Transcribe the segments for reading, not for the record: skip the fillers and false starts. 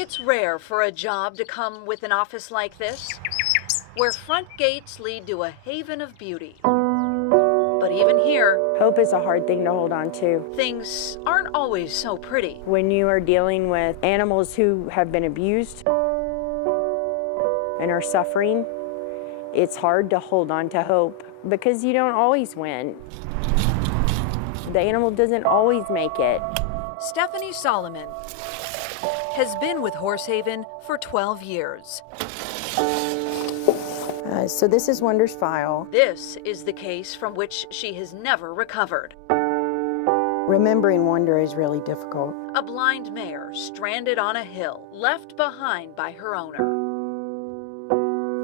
It's rare for a job to come with an office like this, where front gates lead to a haven of beauty. But even here, hope is a hard thing to hold on to. Things aren't always so pretty. When you are dealing with animals who have been abused and are suffering, it's hard to hold on to hope because you don't always win. The animal doesn't always make it. Stephanie Solomon has been with Horsehaven for 12 years. So this is Wonder's file. This is the case from which she has never recovered. Remembering Wonder is really difficult. A blind mare stranded on a hill, left behind by her owner.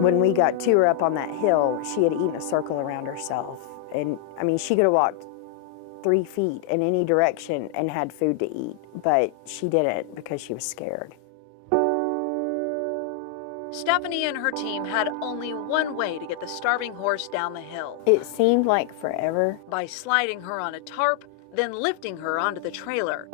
When we got to her up on that hill, she had eaten a circle around herself. And I mean, she could have walked 3 feet in any direction and had food to eat, but she didn't because she was scared. Stephanie and her team had only one way to get the starving horse down the hill. It seemed like forever. By sliding her on a tarp, then lifting her onto the trailer.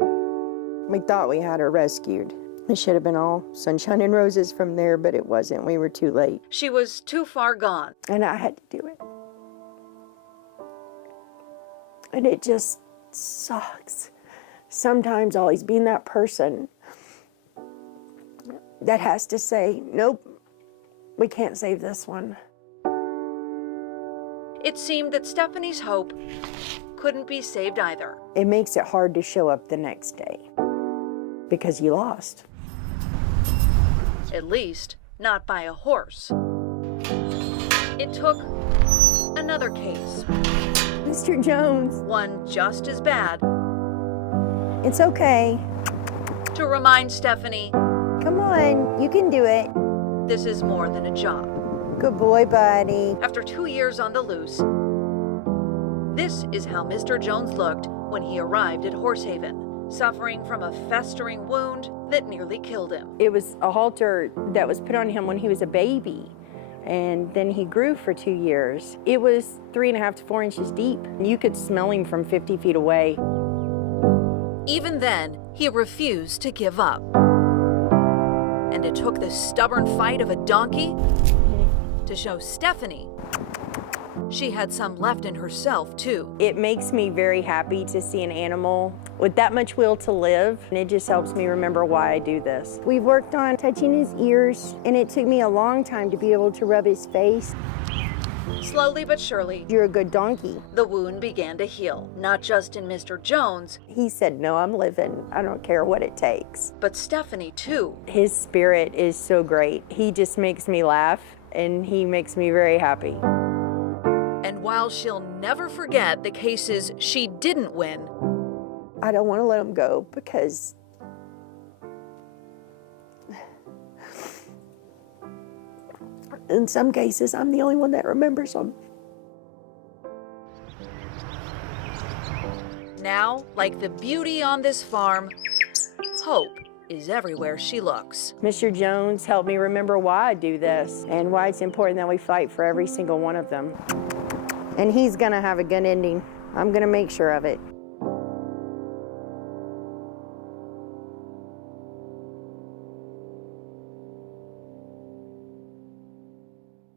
We thought we had her rescued. It should have been all sunshine and roses from there, but it wasn't. We were too late. She was too far gone. And I had to do it. And it just sucks. Sometimes always being that person that has to say, nope, we can't save this one. It seemed that Stephanie's hope couldn't be saved either. It makes it hard to show up the next day because you lost. At least, not by a horse. It took another case. Mr. Jones. One just as bad. It's okay. To remind Stephanie, come on, you can do it. This is more than a job. Good boy, buddy. After 2 years on the loose, this is how Mr. Jones looked when he arrived at Horsehaven, suffering from a festering wound that nearly killed him. It was a halter that was put on him when he was a baby, and then he grew for 2 years. It was 3.5 to 4 inches deep. You could smell him from 50 feet away. Even then, he refused to give up. And it took the stubborn fight of a donkey to show Stephanie she had some left in herself, too. It makes me very happy to see an animal with that much will to live, and it just helps me remember why I do this. We've worked on touching his ears, and it took me a long time to be able to rub his face. Slowly but surely, You're a good donkey. the wound began to heal, not just in Mr. Jones, He said, no, I'm living. I don't care what it takes. but Stephanie, too. His spirit is so great. He just makes me laugh, and he makes me very happy. And while she'll never forget the cases she didn't win, I don't want to let him go because in some cases, I'm the only one that remembers them. now, like the beauty on this farm, hope is everywhere she looks. Mr. Jones helped me remember why I do this and why it's important that we fight for every single one of them. And he's gonna have a good ending. I'm gonna make sure of it.